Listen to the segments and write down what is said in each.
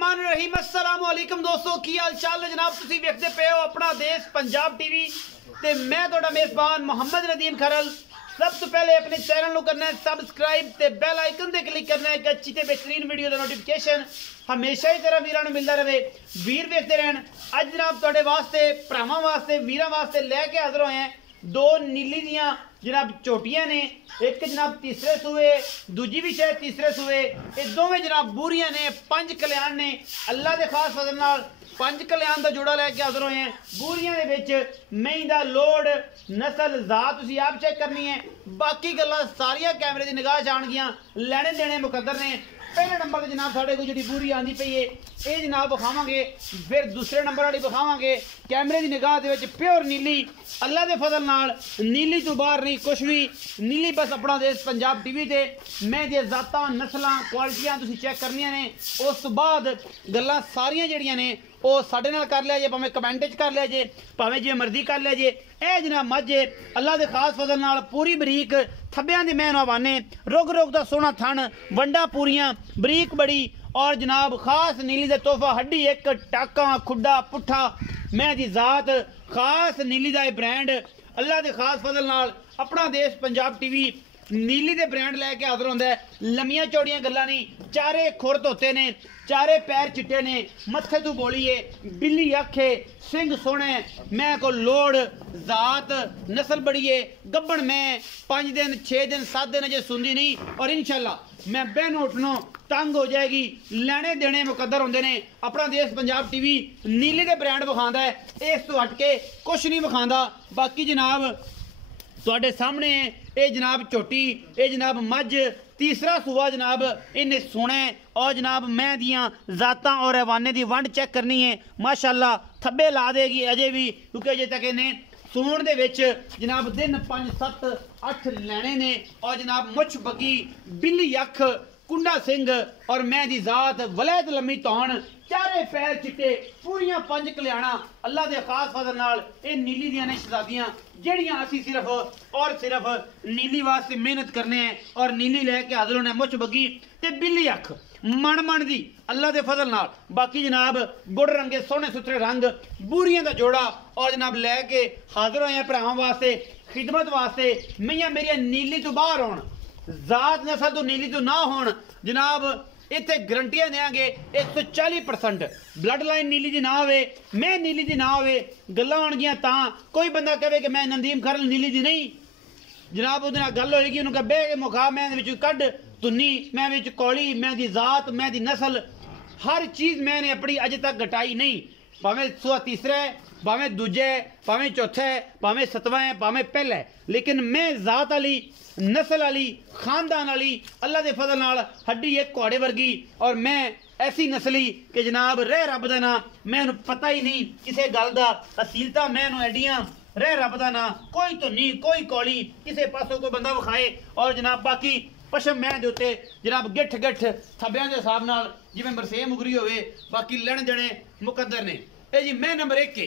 रहमान रहीम अस्सलाम वालेकुम दोस्तों की हाल चाल है जनाब। तुसी देखते पे हो अपना देश पंजाब टीवी ते मैं तोड़ा मेजबान मोहम्मद नदीम खरल। सब तो पहले अपने चैनल को करना है सबसक्राइब ते बेल आइकन ते क्लिक करना है कि अच्छी ते बेहतरीन वीडियो का नोटिफिकेशन हमेशा ही तरह वीरां नूं मिलता रहे। वीर देखते रहन। अज जनाब तुहाडे वास्ते भरावां वास्ते वीरां वास्ते लैके हाजिर होए हैं दो नीली दियां जनाब चोटियां ने। एक जनाब तीसरे सूए दूजी भी शायद तीसरे सूए। ये दोवें जनाब बूरियां ने पंज कल्याण ने अल्लाह के खास फजल नाल पंज कल्याण का जोड़ा लैके हाजिर होए हैं। बूरियां दे विच मई दा लोड नस्ल जात तुसीं आप चेक करनी है। बाकी गल्लां सारियां कैमरे की निगाह च आउणगियां। लैने देने मुकद्दर ने। पहले नंबर पर जनाब साढ़े को जी बूरी आती पई है ये जनाब विखावांगे। फिर दूसरे नंबर वाली विखावांगे कैमरे की निगाह दे विच प्योर नीली अल्लाह के फजल नाल। नीली तो बाहर नहीं कुछ भी नीली बस अपना देश पंजाब टीवी ते मैं दी जातां नस्लां क्वालिटियां तुसीं चेक करनियां ने। उस तो बाद गल्लां सारियां जिहड़ियां ने ਉਹ ਸਾਡੇ ਨਾਲ कर लिया जे भावें कमेंट च कर लिया जे भावें जिवें मर्जी कर लिया जे। ਇਹ जनाब मझ अल्लाह के खास फजल नाल पूरी बरीक थब्बियां दी मैं हवाने रुग रुग दा सोहना थन वंडा पूरियां बरीक बड़ी और जनाब खास नीली दा तोहफा हड्डी एक टाका खुड्डा पुट्ठा मैं दी जात खास नीली दा ब्रांड अल्लाह के खास फजल नाल अपना देश पंजाब टीवी नीली दे ब्रांड लैके हाजिर होंदा है। लम्मियां चौड़ियां गल्लां नहीं चारे खुर धोते ने चारे पैर चिट्टे ने मत्थे तू बोलिए बिल्ली अखे सिंह सोने मैं को लोड़ जात नस्ल बड़ी है गब्बन मैं 5 दिन 6 दिन 7 दिन अजे सुनदी नहीं और इंशाल्लाह मैं बहन उठनों तंग हो जाएगी। लेने देने मुकद्दर होंदे ने। अपना देश पंजाब टीवी नीली दे ब्रांड विखांदा है इस तो हट के कुछ नहीं विखांदा। बाकी जनाब तुहाडे सामने ये जनाब झोटी ये जनाब मझ तीसरा सूआ जनाब इन्हें सुने और जनाब मैं दियाँ जातां और हवाने की वंड चेक करनी है माशाअल्लाह थब्बे ला देगी अजे भी क्योंकि अजे तक इन्हें सूण दे विच जनाब दिन 5 7 8 लैने ने और जनाब मुछ बगी बिल्ली अख कुंडा सिंह और मैं दी जात वलैत लम्मी तौन चारे पैर चिट्टे पूरियां 5 कल्याणा अल्लाह के खास फजल नाल ये नीली दियां ने शहजादियां जड़ियां असी सिर्फ और सिर्फ नीली वास्ते मेहनत करने हैं और नीली लैके हाजिर होने मुछ बगी ते बिल्ली अख मन मन दी अल्लाह के फजल नाल। बाकी जनाब गुड़ रंगे सोहने सुथरे रंग बूरियां का जोड़ा और जनाब लैके हाजिर होए भरावां वास्ते खिदमत वास्ते मैयां मेरियां नीली तो बाहर होण जात नस्ल तो नीली तो ना होण जनाब इतने गरंटियां देंगे 140% ब्लड लाइन नीली दी ना होवे मैं नीली दी ना होवे गल्लां होणगियां तां कोई बंदा कहे कि मैं नदीम खरल नीली दी नहीं जनाब उहदे नाल गल होएगी उन्होंने बह के मुखा मैं विच कढ तुन्नी मैं विच कौली मैं दी जात मैं दी नस्ल हर चीज़ मैंने अपनी अजे तक घटाई नहीं। भावें सूआ तीसरा है भावें दूजा है भावें चौथा है भावें सतवां है भावें पहला है लेकिन मैं जात वाली नस्ल वाली खानदान वाली अल्लाह के फजल नाल हड्डी एक घोड़े वर्गी और मैं ऐसी नस्ली कि जनाब रह रब दा ना मैनू पता ही नहीं किसी गल दा असीलता मैनू एडियां रह रब दा ना कोई तो नहीं कोई कौली किसी पासों कोई बंदा विखाए और जनाब बाकी पशम मैं दे उत्ते जनाब गिठ गिठ थब्बियां दे हिसाब नाल जिवें बरसेम उगरी होवे बाकी लेने देने मुकद्दर ने। ये जी मैं नंबर 1 के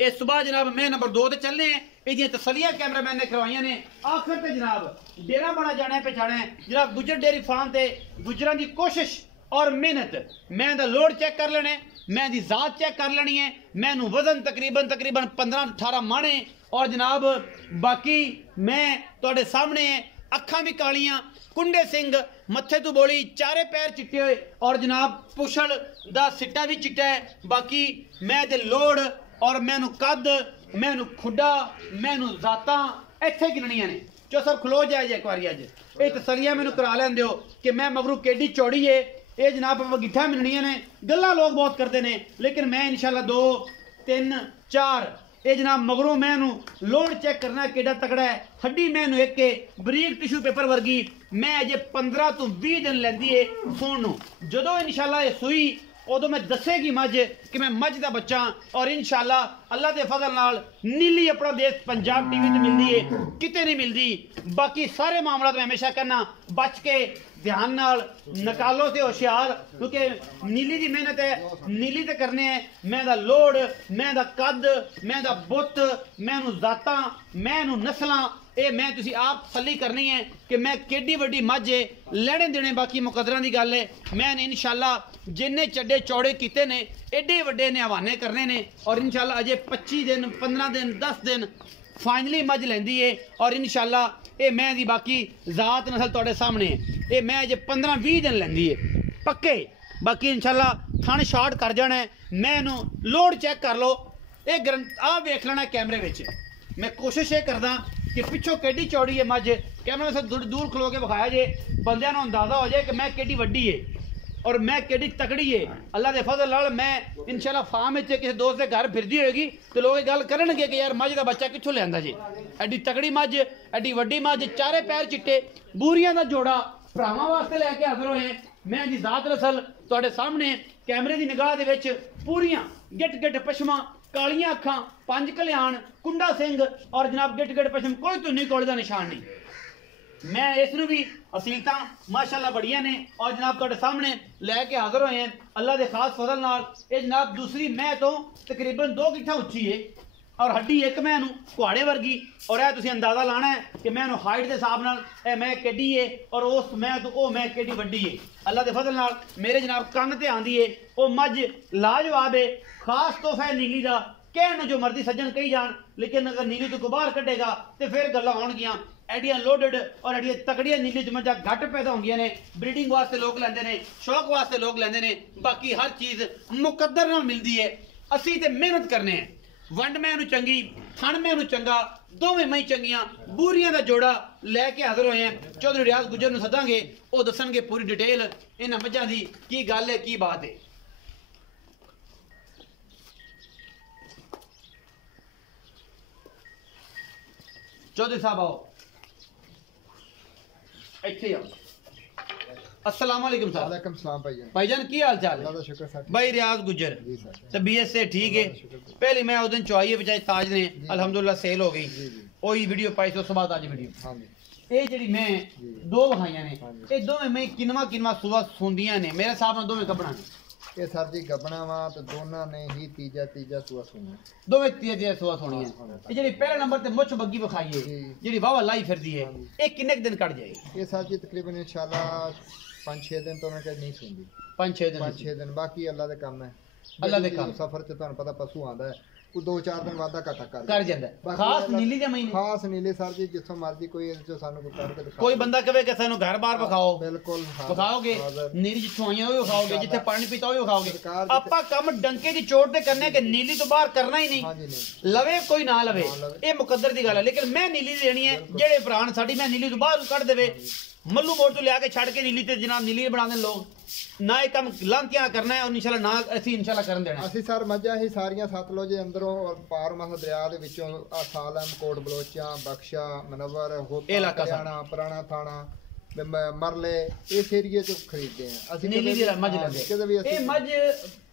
इस सुबह जनाब मैं नंबर 2 ते चलने ये तसलियां कैमरामैन ने करवाइया ने। आखिर ते जनाब डेरा बड़ा जाना पहचाना है जनाब गुजर डेयरी फार्म ते गुजरां दी कोशिश और मेहनत मैं दा लोड चेक कर लेने मैं दी जात चेक कर लेनी है मैनू वजन तकरीबन 15-18 माणे और जनाब बाकी मैं तुहाडे सामने अखां भी कालियां कुंडे सिंह मत्थे तो बोली चारे पैर चिट्टे हुए और जनाब पुछल दा सिट्टा भी चिट्टा है। बाकी मैं दे लोड और मैनू कद मैनू खुड्डा मैनू जातां इत्थे गिननियां ने। जो सब खलो जाए एक बारी अज ये तसलियां मैनू करा लैंदे हो कि मैं मगरू केडी चौड़ी है ये जनाब वगिठा मिलनियां ने। गल्लां लोग बहुत करते हैं लेकिन मैं इंशाल्लाह 2 3 4 ये जनाब मगरों मैनू लोड चेक करना केड़ा तगड़ा है हड्डी मैनू एक के बरीक टिशू पेपर वर्गी मैं अजे 15 तो 20 दिन लैंदी है सोन जदों इंशाल्लाह ये सुई उदों मैं दसेगी मझ कि मैं मझ का बच्चा और इंशाल्लाह अल्लाह के फजल नाल नीली अपना देश पंजाब टीवी ते मिलती है किते नहीं मिलती। बाकी सारे मामला तो मैं हमेशा कहना बच के ध्यान नाल निकालो ते होशियार, क्योंकि नीली दी मेहनत है, नीली ते करने है। मैं दा लोड, मैं दा कद, मैं दा बुत, मैं नू जातां, मैं नू नस्लां, ये मैं तुसी आप तसल्ली करनी है कि मैं केडी वड्डी मझ है, लैने देने बाकी मुकदरां दी गल है। मैं इंशाल्लाह जिन्ने चड्डे चौड़े कीते ने एडे वड्डे ने हवाने करने ने, और इंशाल्लाह अजे 25 दिन 15 दिन 10 दिन फाइनली मझ लेंदी है। और इंशाल्लाह ये मैं दी बाकी जात नस्ल तुहाडे सामने है, ये मैं अजे 15-20 दिन लेंदी है पक्के। बाकी इंशाल्लाह थन शॉर्ट कर जाना है। मैं इनू लोड चेक कर लो, ये आ वेख लेना कैमरे विच। मैं कोशिश ये करदा कि पिछों केडी चौड़ी है मझ, कैमरे से दूर खलो के विखाया जे, बंदियां नूं अंदाजा हो जाए कि मैं केडी वड्डी है और मैं केडी तकड़ी है। अल्लाह दे फजल नाल मैं इंशाल्लाह फार्म विच किसी दोस्त के घर फिरदी होएगी तो लोग गल करनगे कि यार मझ दा बच्चा कित्थों लिआंदा जी, एडी तकड़ी मझ, एडी वड्डी मझ, चारे पैर चिट्टे, बूरियां दा जोड़ा भरावां वास्ते लैके हाज़र होए। मैं दी जात नस्ल तुहाडे सामने कैमरे दी निगाह दे विच पूरियां गिट गिट पशमां, कालियां अखां, 5 कल्याण, कुंडा सिंह और जनाब गिट गिट पशम, कोई धुनी कोले दा निशान नहीं। मैं इसनू भी असीलता माशाअल्लाह बढ़िया ने और जनाब तुहाडे सामने लैके हाज़र होए हैं अल्लाह दे खास फजल नाल। ये जनाब दूसरी मैं तो तकरीबन 2 गिट्ठा उच्ची है और हड्डी एक मैं कुहाड़े वर्गी, और यह तुसीं अंदाजा लाना है कि मैं हाइट के हिसाब नाल ए मैं केडी है और उस मैं तो ओ मैं केडी वड्डी है। अल्लाह दे फजल नाल मेरे जनाब कंग ते आंदी है, वो मझ लाजवाब है। खास तोहफा है नीली दा, कहण जो मर्जी सज्जन कही जान, लेकिन अगर नीली तो बाहर कटेगा तो फिर गल्लां होणगियां। एडियां लोडेड और एडियां तकड़ियां नीली जमजा घट पैदा होंदियां ने, ब्रीडिंग वास्ते लोग लैंदे ने, शौक वास्ते लोग लैंदे ने, बाकी हर चीज़ मुकद्दर नाल मिलदी है। असीं ते मेहनत करने हैं, वंड मैनू चंगी, थन मैनू चंगा, दोवें मई चंगियां, बूरियां दा जोड़ा लैके हाज़र होए हैं। चौधरी रियाज गुजर नूं सदांगे, वो दसणगे पूरी डिटेल इन्हां मझां दी की गल है की बात है। चौधरी साहब आओ, इत्थे आओ। अस्सलाम वालेकुम साहब। वालेकुम सलाम भाईजान। भाईजान की हाल चाल है? अल्लाह दा शुक्र सर। भाई रियाज गुजर जी सर। तबीयत से ठीक है? पहले मैं उस दिन चुआई बचाई ताज ने अल्हम्दुलिल्लाह सेल हो गई, वही वीडियो पाई तो उस बाद आज वीडियो। हां जी। ये जी मैं दो वहाइयां ने, ये दोवें मैं किनवा किनवा सुबह सुंदियां ने, मेरे हिसाब नाल दोवें कपड़ा ने। ये सर जी गबना वा तो दोनों ने ही तीजा सुआ सुना। दोवें तीजा सुआ सुनी है। ये जी पहले नंबर ते मुछ बग्गी विखाई है, जी वावा लाई फिरदी है, ये किन्ने दिन कट जाएगी? ये सर जी तकरीबन इंशाल्लाह 5-6 दिन तो उन्हें नहीं सुनदी। 5-6 दिन बाकी अल्लाह दे काम है। अल्लाह दे काम सफर च तुहानू पता पशु आंदा है, को 2-4 दिन वादा घाटा कर जांदा है। खास नीली दे महीने, खास नीले सर जी जिथों मर्जी कोई इस जो सानू करके दिखा। कोई बंदा कहे कि सानू घर बार विखाओ, बिल्कुल विखाओगे, नीली जिथों आईयां ओही विखाओगे, जिथे पानी पीता ओही विखाओगे। आपां काम डंके दी चोट ते करने कि नीली तो बाहर करना ही नहीं, लवे कोई ना लवे, ये मुकद्दर दी गल है। लेकिन मैं नीली देनी है, जेड़े भरा साडी मैं नीली तो बाहर कढ देवे, मल्लू मोड़ तो लिया के छड़ के नीली ते जनाब नीली बना दें लोग ना। ये काम लांतियां करना है और इंशाल्लाह ना असी इंशाल्लाह करन देना। ਅਸੀਂ ਸਰ ਮੱਝਾਂ ਹੀ ਸਾਰੀਆਂ ਸਤਲੁਜ ਦੇ ਅੰਦਰੋਂ ਔਰ ਪਾਰ ਮਸਾ ਦਰਿਆ ਦੇ ਵਿੱਚੋਂ ਆ ਸਾਲਮ ਕੋਟ ਬਲੋਚਾਂ ਬਖਸ਼ਾ ਮਨਵਰ ਹੋਤਾ ਹਰਿਆਣਾ ਪੁਰਾਣਾ ਥਾਣਾ ਮਰਲੇ ਇਸ ਏਰੀਏ ਚੋਂ ਖਰੀਦਦੇ ਆ ਅਸੀਂ। ਨੀਲੀ ਦੀ ਮੱਝ ਲੈਂਦੇ ਕਿਤੇ ਵੀ ਇਹ ਮੱਝ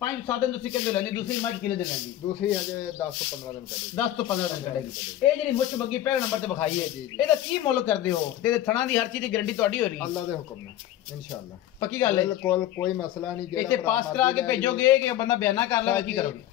5-7 ਦਿਨ ਤੁਸੀਂ ਕਹਿੰਦੇ ਲੈਣੀ, ਦੂਸਰੀ ਮੱਝ ਕਿੰਨੇ ਦਿਨ ਲੈਂਦੀ? ਦੂਸਰੀ ਹਜੇ 10 ਤੋਂ 15 ਦਿਨ ਕੱਢੇਗੀ। 10 ਤੋਂ 15 ਦਿਨ ਕੱਢੇਗੀ। ਇਹ ਜਿਹੜੀ ਮੁੱਛ ਬੱਗੀ ਪਹਿਲੇ ਨੰਬਰ ਤੇ ਵਿਖਾਈ ਹੈ, ਇਹਦਾ ਕੀ ਮੁੱਲ ਕਰਦੇ ਹੋ ਤੇ ਥਣਾ ਦੀ ਹਰ ਚੀਜ਼ ਦੀ ਗਾਰੰਟੀ ਤੁਹਾਡੀ ਹੋ ਰਹੀ ਹੈ? ਅੱਲਾ ਦੇ ਹੁਕਮ ਨਾਲ ਇੰਸ਼ਾਅੱਲਾ ਪੱਕੀ ਗੱਲ ਹੈ, ਬਿਲਕੁਲ ਕੋਈ ਮਸਲਾ ਨਹੀਂ। ਇੱਥੇ ਪਾਸ ਕਰਾ ਕੇ ਭੇਜੋਗੇ ਕਿ ਬੰਦਾ ਬਿਆਨਾ ਕਰ ਲਵੇ, ਕੀ ਕਰੋਗੇ?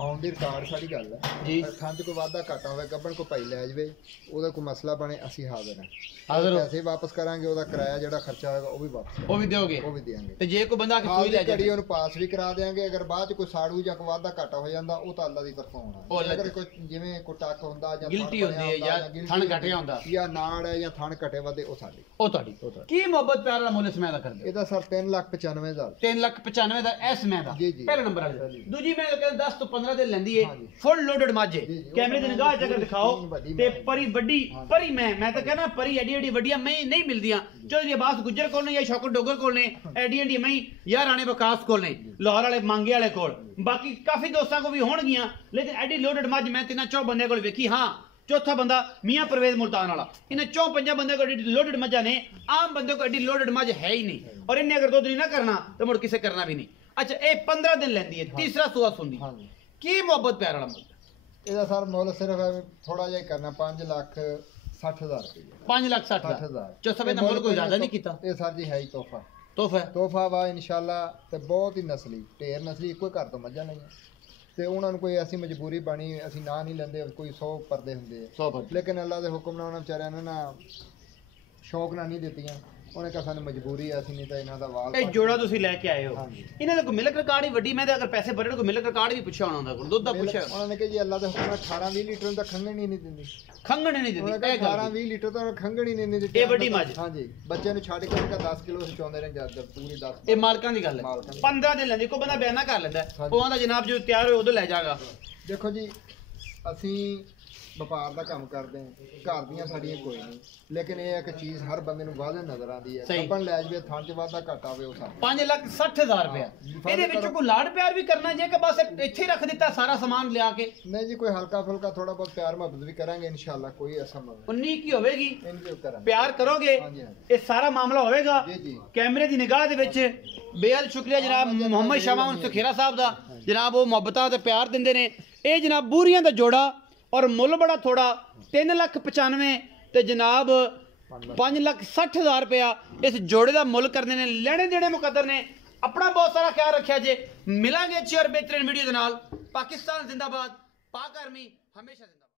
ਆਉਣ ਦੀ ਰਿਕਾਰਡ ਸਾਡੀ ਗੱਲ ਹੈ ਜੀ। ਖੰਡ ਕੋਈ ਵਾਧਾ ਘਾਟਾ ਹੋਵੇ, ਗੱਬਣ ਕੋ ਪਾਈ ਲੈ ਜਾਵੇ, ਉਹਦਾ ਕੋਈ ਮਸਲਾ ਬਣੇ, ਅਸੀਂ ਹਾਜ਼ਰ ਹਾਂ। ਹਾਜ਼ਰ ਪੈਸੇ ਵਾਪਸ ਕਰਾਂਗੇ, ਉਹਦਾ ਕਿਰਾਇਆ ਜਿਹੜਾ ਖਰਚਾ ਹੋਏਗਾ ਉਹ ਵੀ ਵਾਪਸ ਉਹ ਵੀ ਦਿਓਗੇ? ਉਹ ਵੀ ਦੇਵਾਂਗੇ। ਤੇ ਜੇ ਕੋਈ ਬੰਦਾ ਕਿ ਕੋਈ ਲੈ ਜਾਏ ਉਹਨੂੰ ਪਾਸ ਵੀ ਕਰਾ ਦੇਵਾਂਗੇ। ਅਗਰ ਬਾਅਦ ਚ ਕੋਈ ਸਾੜੂ ਜਾਂ ਕੋਈ ਵਾਧਾ ਘਾਟਾ ਹੋ ਜਾਂਦਾ ਉਹ ਤਾਂ ਅੱਲਾ ਦੀ ਤਰਫੋਂ ਆਉਣਾ। ਅਗਰ ਕੋਈ ਜਿਵੇਂ ਕੋਈ ਟੱਕ ਹੁੰਦਾ ਜਾਂ ਗਿਲਟੀ ਹੁੰਦੀ ਹੈ ਜਾਂ ਥਣ ਘਟਿਆ ਹੁੰਦਾ ਜਾਂ ਨਾੜ ਹੈ ਜਾਂ ਥਣ ਘਟੇ ਵਾਦੇ, ਉਹ ਸਾਡੀ ਉਹ ਤੁਹਾਡੀ। ਕੀ ਮੁਹੱਬਤ ਪਿਆਰ ਦਾ ਮੁੱਲ ਇਸ ਮੈਂ ਦਾ ਕਰਦੇ? ਇਹਦਾ ਸਰ 3,95,000। 3,95,000 ਦਾ ਇਸ ਮੈਂ ਦਾ ਪਹਿਲਾ ਨੰਬਰ ਵਾਲੀ। ਦੂਜੀ ਮੈਂ ਕਹਿੰਦਾ 10 ਤੋਂ 15 ਦਿਨ ਲੈਂਦੀ ਹੈ, ਫੁੱਲ ਲੋਡਡ ਮਾਝੇ। ਕੈਮਰੇ ਦੀ ਨਿਗਾਹ ਚ ਅਗਰ ਦਿਖਾਓ ਤੇ ਪਰੀ ਵੱਡੀ ਪਰੀ ਮੈਂ ਤਾਂ ਕਹਿੰਦਾ ਪਰੀ ਐਡੀ ਐਡੀ ਵੱਡੀਆਂ ਮੈਂ ਨਹੀਂ ਮਿਲਦੀਆਂ। ਚੌਧਰੀ ਅਬਾਸ ਗੁੱਜਰ ਕੋਲ ਨੇ ਜਾਂ ਸ਼ੌਕਤ ਡੋਗਰ ਕੋਲ ਨੇ, ਐਡੀ ਐਡੀ ਮੈਂ ਜਾਂ ਰਾਣੇ ਬਕਾਸ ਕੋਲ ਨੇ, ਲਾਹੌਰ ਵਾਲੇ ਮੰਗੇ ਵਾਲੇ ਕੋਲ, ਬਾਕੀ ਕਾਫੀ ਦੋਸਤਾਂ ਕੋਲ ਵੀ ਹੋਣਗੀਆਂ। ਲੇਕਿਨ ਐਡੀ ਲੋਡਡ ਮੱਝ ਮੈਂ 3-4 ਬੰਦੇ ਕੋਲ ਵੇਖੀ। ਹਾਂ, ਚੌਥਾ ਬੰਦਾ ਮੀਆਂ ਪਰਵੇਜ਼ ਮੁਲਤਾਨ ਵਾਲਾ, ਇਹਨਾਂ 4-5 ਬੰਦੇ ਕੋਲ ਐਡੀ ਲੋਡਡ ਮੱਝਾਂ ਨੇ, ਆਮ ਬੰਦੇ ਕੋਲ ਐਡੀ ਲੋਡਡ ਮੱਝ ਹੈ ਹੀ ਨਹੀਂ। ਔਰ ਇਹਨੇ ਅਗਰ ਦੁੱਧ ਨਹੀਂ ਨਾ ਕਰਨਾ ਤਾਂ ਮੁੜ ਕਿਸੇ ਕਰਨਾ ਵੀ ਨਹੀਂ। ਅੱਛਾ, ਇਹ 15 ਦਿਨ ਲੈਂਦੀ ਹੈ, ਤੀਸਰਾ ਸੂਆ ਸੁੰਦੀ। ਕੀ ਮੁਹੱਬਤ ਪਿਆਰ ਵਾਲਾ ਮੁੱਲ? ਇਹਦਾ ਸਰ ਮੁੱਲ ਸਿਰਫ ਥੋੜਾ ਜਿਹਾ ਕਰਨਾ 5 ਲੱਖ 60,000 रुपये 5,60,000 60,000 ਜੋ ਸਭੇ ਦਾ ਮੁੱਲ ਕੋਈ ਜ਼ਿਆਦਾ ਨਹੀਂ ਕੀਤਾ ਇਹ ਸਰ ਜੀ ਹੈ ਹੀ ਤੋਹਫਾ ਤੋਹਫਾ ਵਾ ਇਨਸ਼ਾਅੱਲਾ ਤੇ ਬਹੁਤ ਹੀ ਨਸਲੀ ਢੇਰ ਨਸਲੀ ਇੱਕੋ ਘਰ ਤੋਂ ਮੱਝਾਂ ਲਈਆਂ ਤੇ ਉਹਨਾਂ ਨੂੰ ਕੋਈ ਐਸੀ ਮਜਬੂਰੀ ਬਣੀ ਅਸੀਂ ਨਾ ਨਹੀਂ ਲੈਂਦੇ ਕੋਈ 100 ਪਰਦੇ ਹੁੰਦੇ ਆ 100 ਲੇਕਿਨ ਅੱਲਾ ਦੇ ਹੁਕਮ ਨਾਲ ਉਹਨਾਂ ਵਿਚਾਰਿਆਂ ਨੇ ਨਾ ਸ਼ੌਕ ਨਾਲ ਨਹੀਂ ਦਿੱਤੀਆਂ ਉਹਨੇ ਕਿਹਾ ਸਾਨੂੰ ਮਜਬੂਰੀ ਆ ਅਸੀਂ ਨਹੀਂ ਤਾਂ ਇਹਨਾਂ ਦਾ ਵਾਲ ਇਹ ਜੋੜਾ ਤੁਸੀਂ ਲੈ ਕੇ ਆਏ ਹੋ ਹਾਂਜੀ। ਇਹਨਾਂ ਦਾ ਕੋਈ ਮਿਲਕ ਰਿਕਾਰਡ ਹੀ ਵੱਡੀ ਮੈਂ ਤਾਂ ਅਗਰ ਪੈਸੇ ਭਰੇ ਕੋਈ ਮਿਲਕ ਰਿਕਾਰਡ ਵੀ ਪੁੱਛਿਆ ਹੋਣਾ ਹੁੰਦਾ ਕੋਲ ਦੁੱਧ ਦਾ ਪੁੱਛਿਆ ਉਹਨਾਂ ਨੇ ਕਿਹਾ ਜੀ ਅੱਲਾ ਦੇ ਹੁਕਮ ਨਾਲ 18-20 ਲੀਟਰ ਦਾ ਖੰਗਣ ਹੀ ਨਹੀਂ ਦਿੰਦੀ ਖੰਗਣ ਨਹੀਂ ਉਹਨਾਂ ਦਿੰਦੀ ਨੇ ਕਿਹਾ 18-20 ਲੀਟਰ ਤਾਂ ਖੰਗਣ ਹੀ ਨਹੀਂ ਦਿੰਦੀ ਇਹ ਵੱਡੀ ਮੱਝ ਹਾਂਜੀ ਬੱਚਿਆਂ ਨੂੰ ਛੱਡ ਕੇ ਉਹਦਾ 10 ਕਿਲੋ ਅਸੀਂ ਚਾਹੁੰਦੇ ਰਹੇ ਜਦ ਪੂਰੀ 10 ਇਹ ਮਾਲਕਾਂ ਦੀ ਗੱਲ ਹੈ ਮਾਲਕਾਂ ਦੀ। 15 ਦਿਨ ਲੈਂਦੀ ਕੋਈ ਬੰਦਾ ਬਿਆਨਾ ਕਰ ਲੈਂਦਾ ਹਾਂਜੀ। ਉਹ ਆਂਦਾ ਜਨਾਬ ਜੋ ਤਿਆਰ ਹੋਏ ਉਦੋਂ ਲੈ ਜਾਗਾ ਦੇਖੋ ਜੀ ਅਸੀਂ ਵਪਾਰ ਦਾ ਕੰਮ ਕਰਦੇ ਹਾਂ ਘਰ ਦੀਆਂ ਸਾਡੀਆਂ ਕੋਈ ਨਹੀਂ ਲੇਕਿਨ ਇਹ ਹੈ ਕਿ ਚੀਜ਼ ਹਰ ਬੰਦੇ ਨੂੰ ਵਾਧੇ ਨਜ਼ਰ ਆਉਂਦੀ ਹੈ ਸਹੀ। ਆਪਾਂ ਲੈ ਜਵੇ ਥਾਂ ਚ ਵਾਧਾ ਘਾਟਾ ਹੋਵੇ ਉਹ ਸਾਡਾ 5,60,000 ਰੁਪਇਆ ਇਹਦੇ ਵਿੱਚ ਕੋਈ ਲਾੜ ਪਿਆਰ ਵੀ ਕਰਨਾ ਜੇ ਕਿ ਬਸ ਇੱਥੇ ਹੀ ਰੱਖ ਦਿੱਤਾ ਸਾਰਾ ਸਮਾਨ ਲਿਆ ਕੇ ਨਹੀਂ ਜੀ ਕੋਈ ਹਲਕਾ ਫੁਲਕਾ ਥੋੜਾ ਬਹੁਤ ਪਿਆਰ ਮੁਹੱਬਤ ਵੀ ਕਰਾਂਗੇ ਇਨਸ਼ਾਅੱਲਾ ਕੋਈ ਐਸਾ ਮਸਲਾ 19 ਕੀ ਹੋਵੇਗੀ ਨਹੀਂ ਕਰਾਂਗੇ ਪਿਆਰ ਕਰੋਗੇ ਹਾਂਜੀ, ਹਾਂਜੀ। ਇਹ ਸਾਰਾ ਮਾਮਲਾ ਹੋਵੇਗਾ ਜੀ ਜੀ ਕੈਮਰੇ ਦੀ ਨਿਗਾਹ ਦੇ ਵਿੱਚ ਬੇਅਦ ਸ਼ੁਕਰੀਆ ਜਨਾਬ ਮੁਹੰਮਦ ਸ਼ਾਮਾਨ ਸੁਖੇਰਾ ਸਾਹਿਬ ਦਾ ਜਨਾਬ ਉਹ ਮੁਹੱਬਤਾਂ ਤੇ ਪਿਆਰ ਦਿੰਦੇ ਨੇ ਇਹ ਜਨਾਬ ਬੂਰੀਆਂ ਦਾ ਜੋੜਾ ਔਰ ਮੁੱਲ ਬੜਾ ਥੋੜਾ 3,95,000 ਤੇ ਜਨਾਬ 5,60,000 ਰੁਪਇਆ ਇਸ ਜੋੜੇ ਦਾ ਮੁੱਲ ਕਰਨੇ ਨੇ ਲੈਣੇ ਦੇਣੇ ਮੁਕੱਦਰ ਨੇ ਆਪਣਾ ਬਹੁਤ ਸਾਰਾ ਖਿਆਲ ਰੱਖਿਆ ਜੇ ਮਿਲਾਂਗੇ ਅੱਛੀ ਔਰ ਬਿਹਤਰੀਨ ਵੀਡੀਓ ਦੇ ਨਾਲ ਪਾਕਿਸਤਾਨ ਜ਼ਿੰਦਾਬਾਦ ਪਾਕ ਆਰਮੀ ਹਮੇਸ਼ਾ ਜ਼ਿੰਦਾਬਾਦ